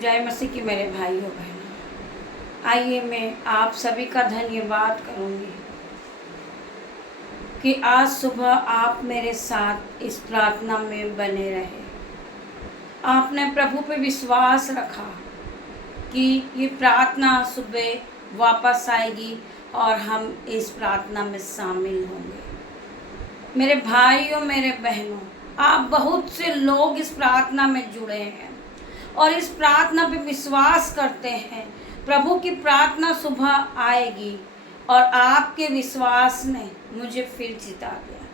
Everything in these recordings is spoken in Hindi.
जय मसीह की मेरे भाइयों बहनों, आइए मैं आप सभी का धन्यवाद करूंगी कि आज सुबह आप मेरे साथ इस प्रार्थना में बने रहे। आपने प्रभु पे विश्वास रखा कि ये प्रार्थना सुबह वापस आएगी और हम इस प्रार्थना में शामिल होंगे। मेरे भाइयों मेरे बहनों, आप बहुत से लोग इस प्रार्थना में जुड़े हैं और इस प्रार्थना पे विश्वास करते हैं। प्रभु की प्रार्थना सुबह आएगी और आपके विश्वास ने मुझे फिर जिता दिया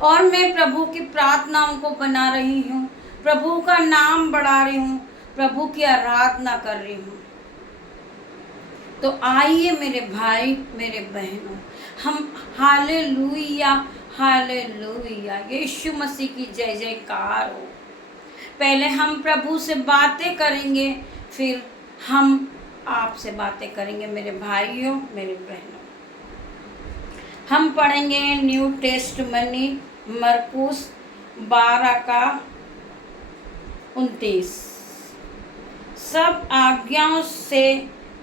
और मैं प्रभु की प्रार्थनाओं को बना रही हूँ, प्रभु का नाम बढ़ा रही हूँ, प्रभु की आराधना कर रही हूँ। तो आइए मेरे भाई मेरे बहनों, हम हालेलुया हालेलुया, यीशु मसीह की जय जयकार हो। पहले हम प्रभु से बातें करेंगे, फिर हम आपसे बातें करेंगे मेरे भाइयों मेरे बहनों। हम पढ़ेंगे न्यू टेस्टमनी मरकुस 12 का 29।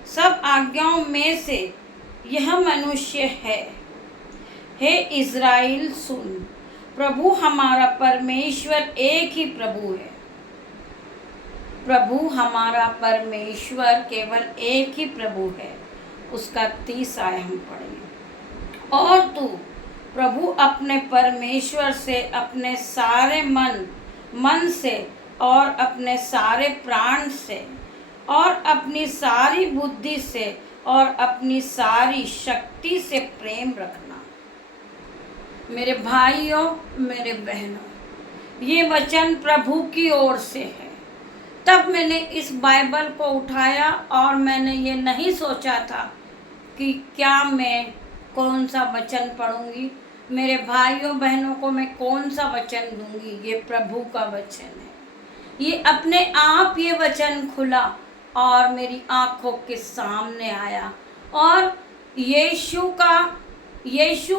सब आज्ञाओं में से यह मनुष्य है। हे इज़राइल सुन, प्रभु हमारा परमेश्वर एक ही प्रभु है। प्रभु हमारा परमेश्वर केवल एक ही प्रभु है। उसका 30 आया हम पढ़ेंगे। और तू प्रभु अपने परमेश्वर से अपने सारे मन से और अपने सारे प्राण से और अपनी सारी बुद्धि से और अपनी सारी शक्ति से प्रेम रखना। मेरे भाइयों मेरे बहनों, ये वचन प्रभु की ओर से है। तब मैंने इस बाइबल को उठाया और मैंने ये नहीं सोचा था कि क्या मैं कौन सा वचन पढ़ूंगी, मेरे भाइयों बहनों को मैं कौन सा वचन दूंगी। ये प्रभु का वचन है। ये अपने आप ये वचन खुला और मेरी आंखों के सामने आया और यीशु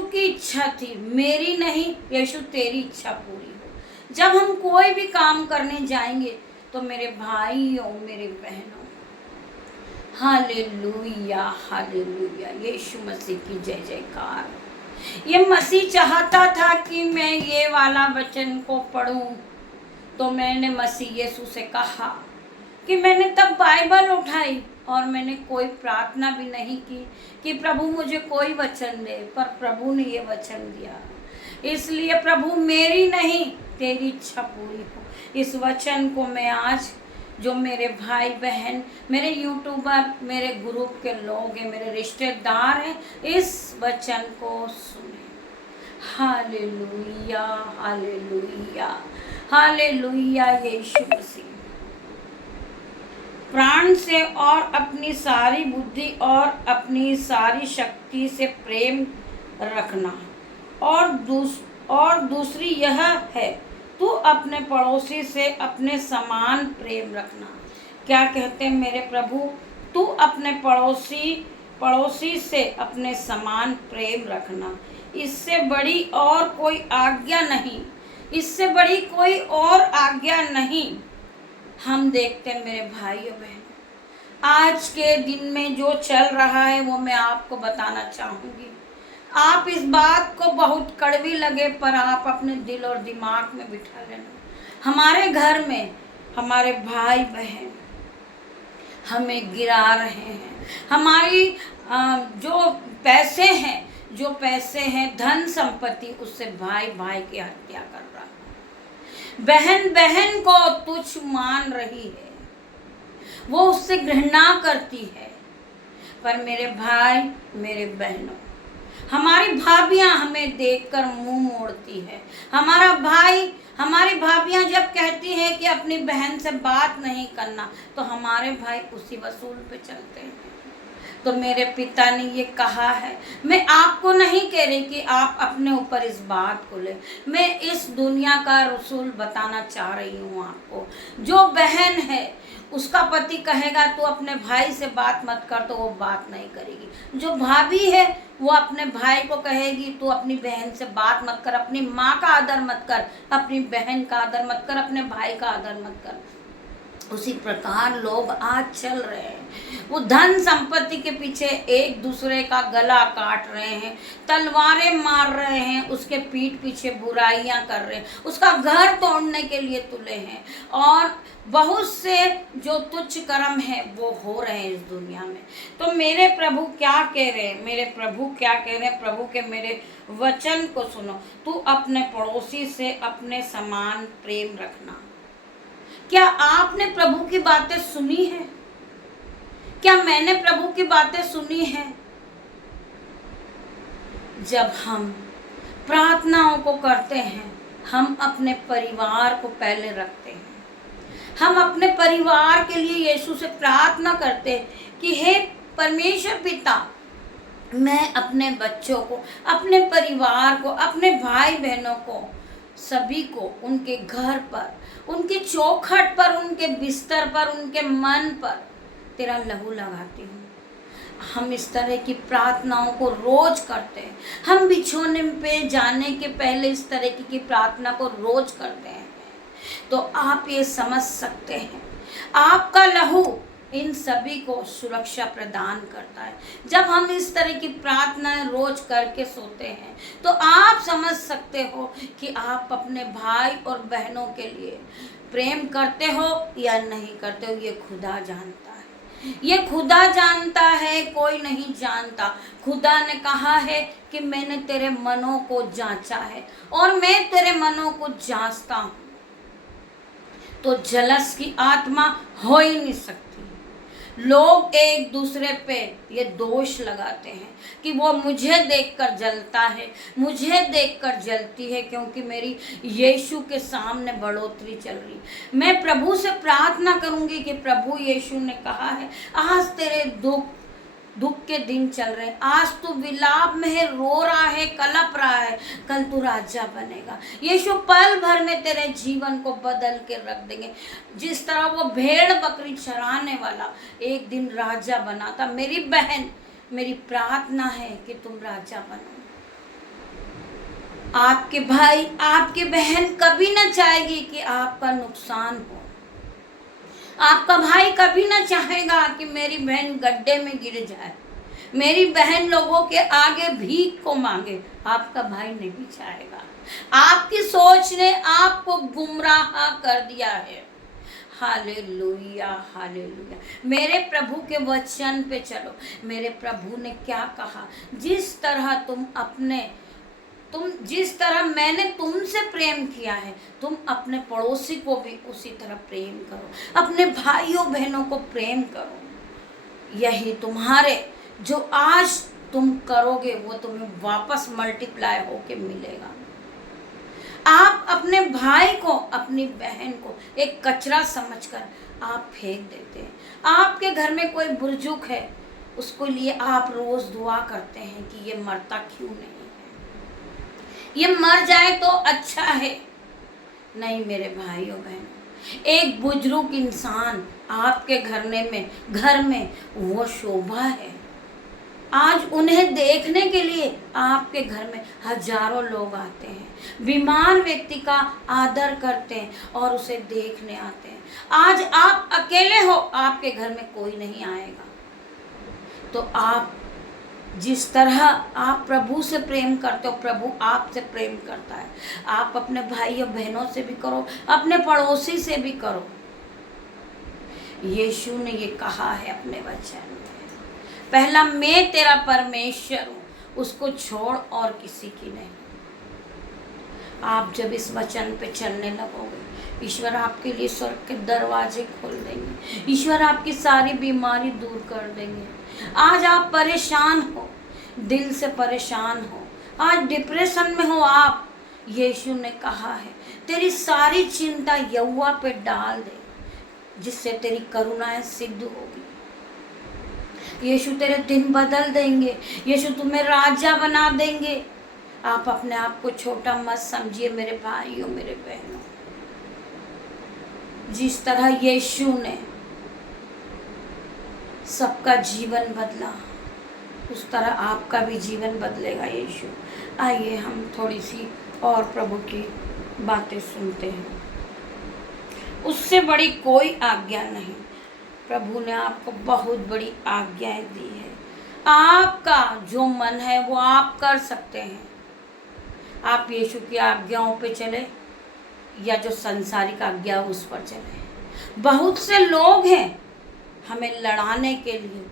की इच्छा थी, मेरी नहीं, यीशु तेरी इच्छा पूरी हो। जब हम कोई भी काम करने जाएंगे तो मेरे भाइयों मेरे बहनों, हालेलुया हालेलुया, यीशु मसीह की जय जयकार। ये मसीह चाहता था कि मैं ये वाला वचन को पढूं, तो मैंने मसीह यीशु से कहा कि मैंने तब बाइबल उठाई और मैंने कोई प्रार्थना भी नहीं की कि प्रभु मुझे कोई वचन दे, पर प्रभु ने ये वचन दिया। इसलिए प्रभु मेरी नहीं तेरी इच्छा पूरी हो। इस वचन को मैं आज, जो मेरे भाई बहन, मेरे यूट्यूबर, मेरे ग्रुप के लोग हैं, मेरे रिश्तेदार हैं, इस वचन को सुने। हालेलुया हालेलुया हालेलुया, यीशु मसीह प्राण से और अपनी सारी बुद्धि और अपनी सारी शक्ति से प्रेम रखना। और दूसरी यह है, तू अपने पड़ोसी से अपने समान प्रेम रखना। क्या कहते हैं मेरे प्रभु? तू अपने पड़ोसी से अपने समान प्रेम रखना। इससे बड़ी और कोई आज्ञा नहीं, इससे बड़ी कोई और आज्ञा नहीं। हम देखते हैं मेरे भाइयों बहनों, आज के दिन में जो चल रहा है वो मैं आपको बताना चाहूँगी। आप इस बात को बहुत कड़वी लगे पर आप अपने दिल और दिमाग में बिठा लेना। हमारे घर में हमारे भाई बहन हमें गिरा रहे हैं। हमारी जो पैसे हैं धन संपत्ति, उससे भाई की हत्या कर रहा है। बहन को तुच्छ मान रही है, वो उससे घृणा करती है। पर मेरे भाई मेरे बहनों, हमारी भाभियां हमें देखकर मुंह मोड़ती है। हमारी भाभियां जब कहती हैं कि अपनी बहन से बात नहीं करना, तो हमारे भाई उसी वसूल पे चलते हैं। तो मेरे पिता ने ये कहा है, मैं आपको नहीं कह रही कि आप अपने ऊपर इस बात को ले, मैं इस दुनिया का रसूल बताना चाह रही हूँ आपको। जो बहन है उसका पति कहेगा तू अपने भाई से बात मत कर, तो वो बात नहीं करेगी। जो भाभी है वो अपने भाई को कहेगी तू अपनी बहन से बात मत कर, अपनी माँ का आदर मत कर, अपनी बहन का आदर मत कर, अपने भाई का आदर मत कर। उसी प्रकार लोग आज चल रहे हैं। वो धन संपत्ति के पीछे एक दूसरे का गला काट रहे हैं, तलवारें मार रहे हैं, उसके पीठ पीछे बुराइयां कर रहे हैं, उसका घर तोड़ने के लिए तुले हैं। और बहुत से जो तुच्छ कर्म है वो हो रहे हैं इस दुनिया में। तो मेरे प्रभु क्या कह रहे हैं, मेरे प्रभु क्या कह रहे हैं, प्रभु के मेरे वचन को सुनो। तू अपने पड़ोसी से अपने समान प्रेम रखना। क्या आपने प्रभु की बातें सुनी है? क्या मैंने प्रभु की बातें सुनी है? जब हम प्रार्थनाओं को करते हैं, हम अपने परिवार को पहले रखते हैं। हम अपने परिवार के लिए यीशु से प्रार्थना करते हैं कि हे परमेश्वर पिता, मैं अपने बच्चों को, अपने परिवार को, अपने भाई बहनों को, सभी को उनके घर पर, उनके चौखट पर, उनके बिस्तर पर, उनके मन पर तेरा लहू लगाती हूँ। हम इस तरह की प्रार्थनाओं को रोज करते हैं। हम बिछोने पे जाने के पहले इस तरह की प्रार्थना को रोज करते हैं। तो आप ये समझ सकते हैं, आपका लहू इन सभी को सुरक्षा प्रदान करता है। जब हम इस तरह की प्रार्थनाएं रोज करके सोते हैं तो आप समझ सकते हो कि आप अपने भाई और बहनों के लिए प्रेम करते हो या नहीं करते हो। ये खुदा जानता है, ये खुदा जानता है, कोई नहीं जानता। खुदा ने कहा है कि मैंने तेरे मनों को जांचा है और मैं तेरे मनों को जांचता हूँ। तो जलस की आत्मा हो ही नहीं सकती। लोग एक दूसरे पे ये दोष लगाते हैं कि वो मुझे देखकर जलता है, मुझे देखकर जलती है, क्योंकि मेरी यीशु के सामने बढ़ोतरी चल रही। मैं प्रभु से प्रार्थना करूंगी कि प्रभु, यीशु ने कहा है आज तेरे दुख के दिन चल रहे हैं, आज तू विलाप में रो रहा है, कलप रहा है, कल तू राजा बनेगा। यीशु पल भर में तेरे जीवन को बदल के रख देंगे। जिस तरह वो भेड़ बकरी चराने वाला एक दिन राजा बना था। मेरी बहन, मेरी प्रार्थना है कि तुम राजा बनो। आपके भाई, आपकी बहन कभी ना चाहेगी कि आपका नुकसान हो। आपका भाई कभी ना चाहेगा कि मेरी बहन गड्ढे में गिर जाए, मेरी बहन लोगों के आगे भीख को मांगे। आपका भाई नहीं चाहेगा। आपकी सोच ने आपको गुमराह कर दिया है। Hallelujah, hallelujah. मेरे प्रभु के वचन पे चलो। मेरे प्रभु ने क्या कहा, जिस तरह मैंने तुमसे प्रेम किया है, तुम अपने पड़ोसी को भी उसी तरह प्रेम करो, अपने भाइयों बहनों को प्रेम करो। यही तुम्हारे जो आज तुम करोगे वो तुम्हें वापस मल्टीप्लाई होके मिलेगा। आप अपने भाई को, अपनी बहन को एक कचरा समझकर आप फेंक देते हैं। आपके घर में कोई बुजुर्ग है, उसको लिए आप रोज दुआ करते हैं कि ये मरता क्यों नहीं है, ये मर जाए तो अच्छा है। नहीं मेरे भाइयों बहनों, एक बुजुर्ग इंसान आपके घर में वो शोभा है। आज उन्हें देखने के लिए आपके घर में हजारों लोग आते हैं। बीमार व्यक्ति का आदर करते हैं और उसे देखने आते हैं। आज आप अकेले हो, आपके घर में कोई नहीं आएगा। तो आप जिस तरह आप प्रभु से प्रेम करते हो, प्रभु आपसे प्रेम करता है। आप अपने भाइयों बहनों से भी करो, अपने पड़ोसी से भी करो। यीशु ने ये कहा है अपने वचन में, पहला मैं तेरा परमेश्वर हूँ, उसको छोड़ और किसी की नहीं। आप जब इस वचन पे चलने लगोगे, ईश्वर आपके लिए स्वर्ग के दरवाजे खोल देंगे। ईश्वर आपकी सारी बीमारी दूर कर देंगे। आज आप परेशान हो, दिल से परेशान हो, आज डिप्रेशन में हो आप, यीशु ने कहा है तेरी सारी चिंता यहोवा पे डाल दे, जिससे तेरी करुणाएं सिद्ध होगी। यीशु तेरे दिन बदल देंगे। यीशु तुम्हें राजा बना देंगे। आप अपने आप को छोटा मत समझिए मेरे भाइयों, मेरे बहनों। जिस तरह यीशु ने सबका जीवन बदला, उस तरह आपका भी जीवन बदलेगा यीशु। आइए हम थोड़ी सी और प्रभु की बातें सुनते हैं। उससे बड़ी कोई आज्ञा नहीं। प्रभु ने आपको बहुत बड़ी आज्ञाएं दी है। आपका जो मन है वो आप कर सकते हैं। आप यीशु की आज्ञाओं पे चले या जो संसारिक आज्ञा उस पर चले। बहुत से लोग हैं हमें लड़ाने के लिए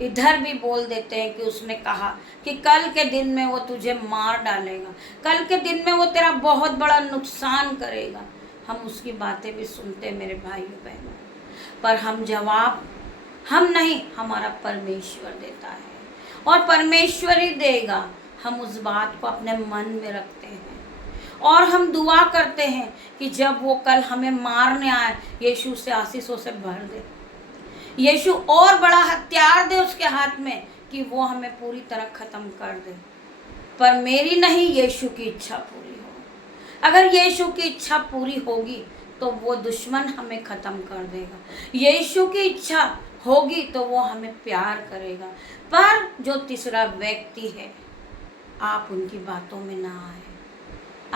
इधर भी बोल देते हैं कि उसने कहा कि कल के दिन में वो तुझे मार डालेगा, कल के दिन में वो तेरा बहुत बड़ा नुकसान करेगा। हम उसकी बातें भी सुनते हैं मेरे भाइयों बहनों, पर हम जवाब हम नहीं, हमारा परमेश्वर देता है और परमेश्वर ही देगा। हम उस बात को अपने मन में रखते हैं और हम दुआ करते हैं कि जब वो कल हमें मारने आए, यीशु से आशीषों से भर दे, यीशु और बड़ा हथियार दे उसके हाथ में कि वो हमें पूरी तरह ख़त्म कर दे। पर मेरी नहीं, यीशु की इच्छा पूरी हो। अगर यीशु की इच्छा पूरी होगी तो वो दुश्मन हमें ख़त्म कर देगा। यीशु की इच्छा होगी तो वो हमें प्यार करेगा। पर जो तीसरा व्यक्ति है, आप उनकी बातों में ना आए।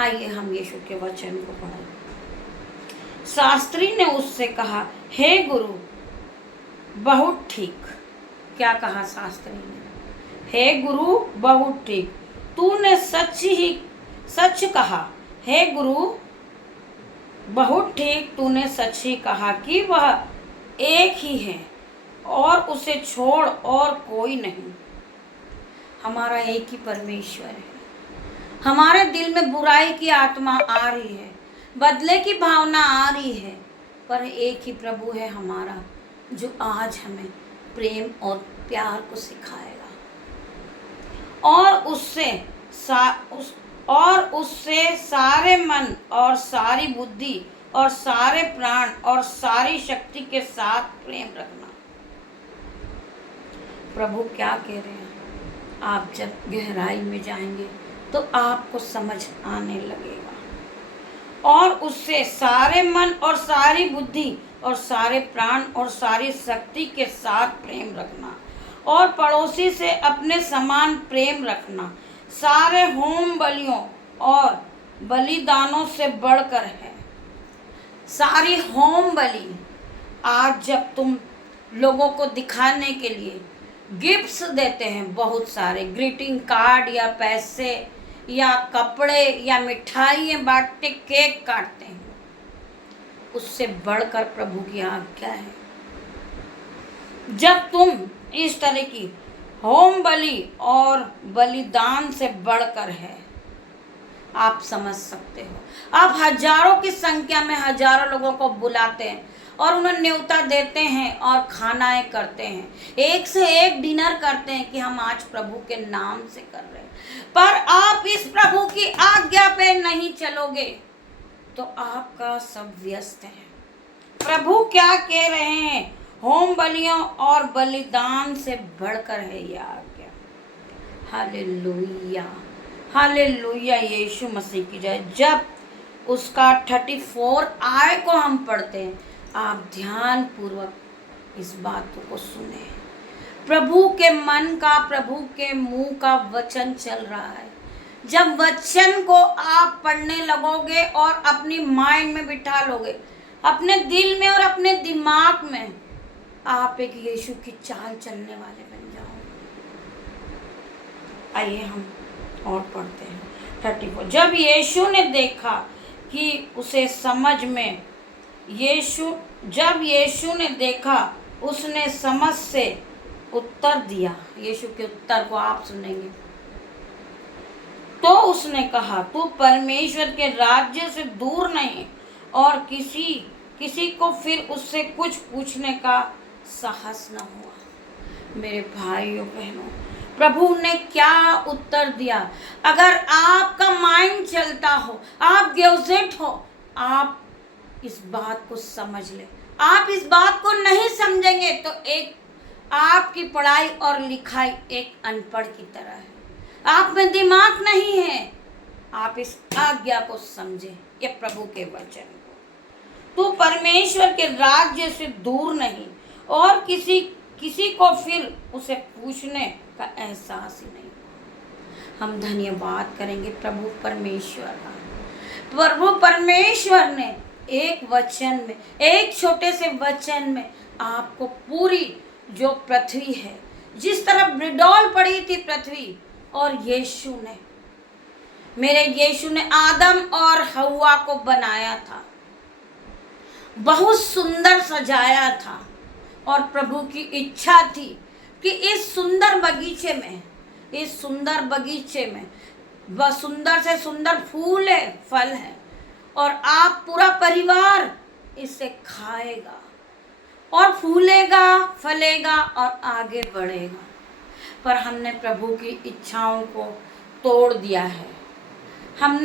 आइए हम यीशु के वचन को पढ़ें। शास्त्री ने उससे कहा, हे गुरु, बहुत ठीक। क्या कहा शास्त्री ने? हे गुरु, बहुत ठीक, तूने सच कहा। हे गुरु, बहुत ठीक, तूने सच ही कहा कि वह एक ही है और उसे छोड़ और कोई नहीं। हमारा एक ही परमेश्वर है। हमारे दिल में बुराई की आत्मा आ रही है, बदले की भावना आ रही है, पर एक ही प्रभु है हमारा, जो आज हमें प्रेम और प्यार को सिखाएगा और उससे सारे मन और सारी बुद्धि और सारे प्राण और सारी शक्ति के साथ प्रेम रखना। प्रभु क्या कह रहे हैं? आप जब गहराई में जाएंगे तो आपको समझ आने लगेगा। और उससे सारे मन और सारी बुद्धि और सारे प्राण और सारी शक्ति के साथ प्रेम रखना और पड़ोसी से अपने समान प्रेम रखना सारे होम बलियों और बलिदानों से बढ़कर है। सारी होम बलि, आज जब तुम लोगों को दिखाने के लिए गिफ्ट्स देते हैं, बहुत सारे ग्रीटिंग कार्ड या पैसे या कपड़े या मिठाइयाँ बांटते, केक काटते हैं, उससे बढ़कर प्रभु की आज्ञा है। जब तुम इस तरह की होम बलि और बलिदान से बढ़कर है, आप समझ सकते हो। आप हजारों की संख्या में हजारों लोगों को बुलाते हैं और उन्हें न्योता देते हैं और खानाएं करते हैं, एक से एक डिनर करते हैं कि हम आज प्रभु के नाम से कर रहे हैं। पर आप इस प्रभु की आज्ञा पे नहीं चलोगे तो आपका सब व्यस्त है। प्रभु क्या कह रहे हैं? होम बलियों और बलिदान से बढ़कर है यह आज्ञा। हालेलुया, हालेलुया, यीशु मसीह की जय। जब उसका 34 आय को हम पढ़ते हैं, आप ध्यान पूर्वक इस बात को सुने। प्रभु के मन का, प्रभु के मुंह का वचन चल रहा है। जब वचन को आप पढ़ने लगोगे और अपनी माइंड में बिठा लोगे, अपने दिल में और अपने दिमाग में, आप एक यीशु की चाल चलने वाले बन जाओगे। आइए हम और पढ़ते हैं 34। जब यीशु ने देखा कि उसे समझ में जब यीशु ने देखा उसने समझ से उत्तर दिया। यीशु के उत्तर को आप सुनेंगे। तो उसने कहा, तू परमेश्वर के राज्य से दूर नहीं, और किसी को फिर उससे कुछ पूछने का साहस न हुआ। मेरे भाइयों बहनों, प्रभु ने क्या उत्तर दिया? अगर आपका माइंड चलता हो, आप ग्रेजुएट हो, आप इस बात को समझ ले। आप इस बात को नहीं समझेंगे तो एक आपकी पढ़ाई और लिखाई एक अनपढ़ की तरह है। आप में दिमाग नहीं है। आप इस आज्ञा को समझें, ये प्रभु के वचन को। तू परमेश्वर के राज्य से दूर नहीं, और किसी को फिर उसे पूछने का एहसास ही नहीं। हम धन्यवाद करेंगे प्रभु परमेश्वर का। प्रभु परमेश्वर ने एक वचन में, एक छोटे से वचन में आपको पूरी जो पृथ्वी है, जिस तरह ब्रिडोल पड़ी थी पृथ्वी, और यीशु ने, मेरे यीशु ने आदम और हव्वा को बनाया था, बहुत सुंदर सजाया था। और प्रभु की इच्छा थी कि इस सुंदर बगीचे में, इस सुंदर बगीचे में वह सुंदर से सुंदर फूल है, फल है, और आप पूरा परिवार इसे खाएगा और फूलेगा, फलेगा और आगे बढ़ेगा। पर हमने प्रभु की इच्छाओं को तोड़ दिया है। हमने